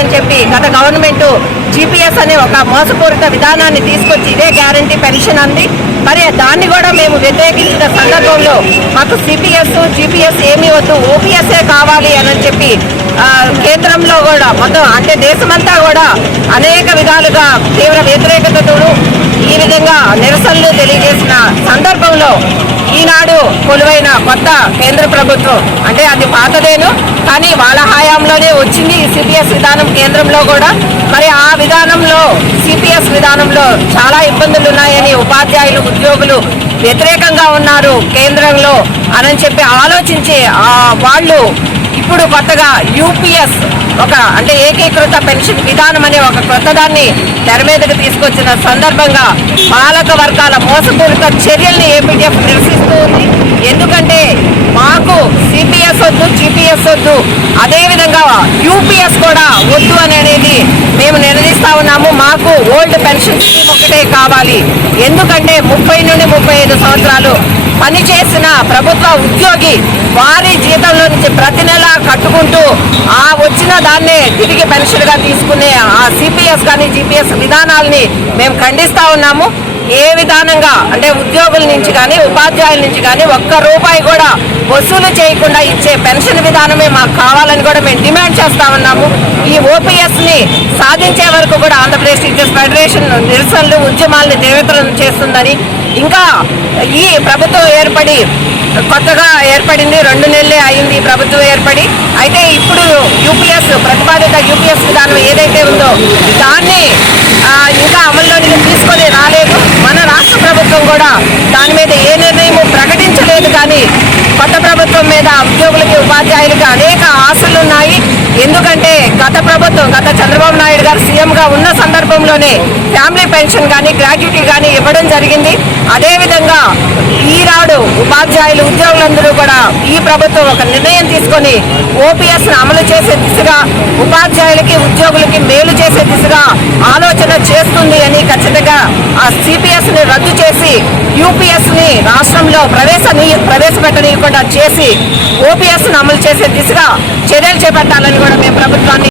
అని చెప్పి గత గవర్నమెంట్ జీపీఎస్ అనే ఒక మోసపూరిత విధానాన్ని తీసుకొచ్చి ఇదే గ్యారంటీ పెన్షన్ అంది. మరి దాన్ని కూడా మేము వ్యతిరేకించిన సందర్భంలో మాకు సిపిఎస్ జీపీఎస్ ఏమీ వద్దు ఓపీఎస్ఏ కావాలి అని చెప్పి కేంద్రంలో కూడా మొత్తం అంటే దేశమంతా కూడా అనేక విధాలుగా తీవ్ర వ్యతిరేకతను ఈ విధంగా నిరసనలు తెలియజేసిన సందర్భంలో ఈనాడు కొలువైన కొత్త కేంద్ర ప్రభుత్వం అంటే అది పాతదేను కానీ వాళ్ళ హయాంలోనే వచ్చింది ఈ సిపిఎస్ విధానం కేంద్రంలో కూడా. మరి ఆ విధానంలో సిపిఎస్ విధానంలో చాలా ఇబ్బందులు ఉన్నాయని ఉపాధ్యాయులు ఉద్యోగులు వ్యతిరేకంగా ఉన్నారు కేంద్రంలో అని చెప్పి ఆలోచించి వాళ్ళు ఇప్పుడు కొత్తగా యూపీఎస్ ఒక అంటే ఏకీకృత పెన్షన్ విధానం అనే ఒక కొత్తదాన్ని తెర మీదకు తీసుకొచ్చిన సందర్భంగా పాలక వర్గాల మోసపూరిత చర్యల్ని ఏపీటీఎఫ్ నిరసిస్తూ ఉంది. ఎందుకంటే మాకు సిపిఎస్ వద్దు జీపీఎస్ వద్దు అదేవిధంగా యూపీఎస్ కూడా వద్దు అనేది మేము నిలదీస్తా ఉన్నాము. మాకు ఓల్డ్ పెన్షన్ స్కీమ్ ఒకటే కావాలి. ఎందుకంటే ముప్పై నుండి ముప్పై ఐదు సంవత్సరాలు పనిచేసిన ప్రభుత్వ ఉద్యోగి వారి జీతంలో నుంచి ప్రతి నెల కట్టుకుంటూ ఆ వచ్చిన దాన్నే తిరిగి పెన్షన్గా తీసుకునే ఆ సిపిఎస్ కానీ జిపిఎస్ విధానాల్ని మేము ఖండిస్తా ఉన్నాము. ఏ విధానంగా అంటే ఉద్యోగుల నుంచి కానీ ఉపాధ్యాయుల నుంచి కానీ ఒక్క రూపాయి కూడా వసూలు చేయకుండా ఇచ్చే పెన్షన్ విధానమే మాకు కావాలని కూడా మేము డిమాండ్ చేస్తా ఉన్నాము. ఈ ఓపీఎస్ని సాధించే వరకు కూడా ఆంధ్రప్రదేశ్ టీచర్స్ ఫెడరేషన్ నిరసనలు ఉద్యమాలను తీవ్రతరం చేస్తుందని. ఇంకా ఈ ప్రభుత్వం ఏర్పడి కొత్తగా ఏర్పడింది రెండు నెలలే అయింది ఈ ప్రభుత్వం ఏర్పడి. అయితే ఇప్పుడు యూపీఎస్ ప్రతిపాదిత యూపీఎస్ విధానం ఏదైతే ఉందో దాన్ని ఇంకా అమల్లోనికి తీసుకొని రాలేదు. మన రాష్ట్ర ప్రభుత్వం కూడా దాని మీద ఏ నిర్ణయము ప్రకటించలేదు కానీ కొత్త ప్రభుత్వం మీద ఉద్యోగులకి ఉపాధ్యాయులకి అనేక ఆశలు ఉన్నాయి ఎందుకంటే ప్రభుత్వం గత చంద్రబాబు నాయుడు గారు సీఎంగా ఉన్న సందర్భంలోనే ఫ్యామిలీ పెన్షన్ కానీ గ్రాడ్యుటీ కానీ ఇవ్వడం జరిగింది. అదేవిధంగా ఈనాడు ఉపాధ్యాయులు ఉద్యోగులందరూ కూడా ఈ ప్రభుత్వం ఒక నిర్ణయం తీసుకొని ఓపీఎస్ను అమలు చేసే దిశగా ఉపాధ్యాయులకి ఉద్యోగులకి మేలు చేసే దిశగా ఆలోచన చేస్తుంది అని ఖచ్చితంగా ఆ సిపిఎస్ని రద్దు చేసి యూపీఎస్ని రాష్ట్రంలో ప్రవేశ ప్రవేశపెట్టనీయకుండా చేసి ఓపీఎస్ను అమలు చేసే దిశగా చర్యలు చేపట్టాలని కూడా మేము ప్రభుత్వాన్ని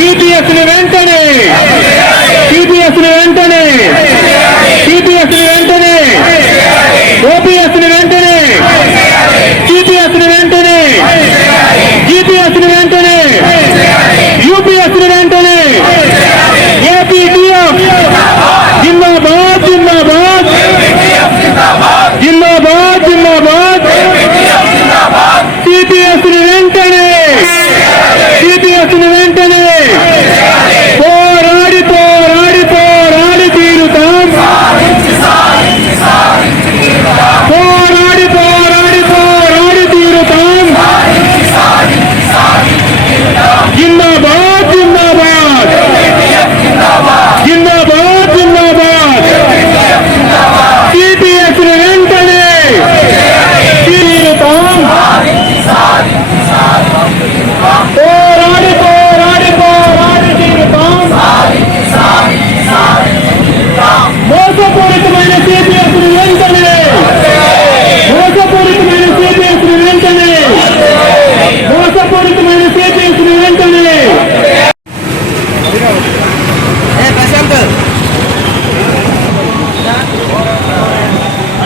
సిపిఎస్ని వెంటనే. సిపిఎస్ని వెంటనే. సిపిఎస్ని వెంటనే. ఓపీఎస్ని వెంటనే. సిపిఎస్ని వెంటనే. జిపిఎస్ని వెంటనే. యూపీఎస్ని వెంటనే. ఏపీటీఎఫ్ జిందాబాద్ జిందాబాద్. జిందాబాద్ జిందాబాద్. సిపిఎస్ని వెంటనే. Hare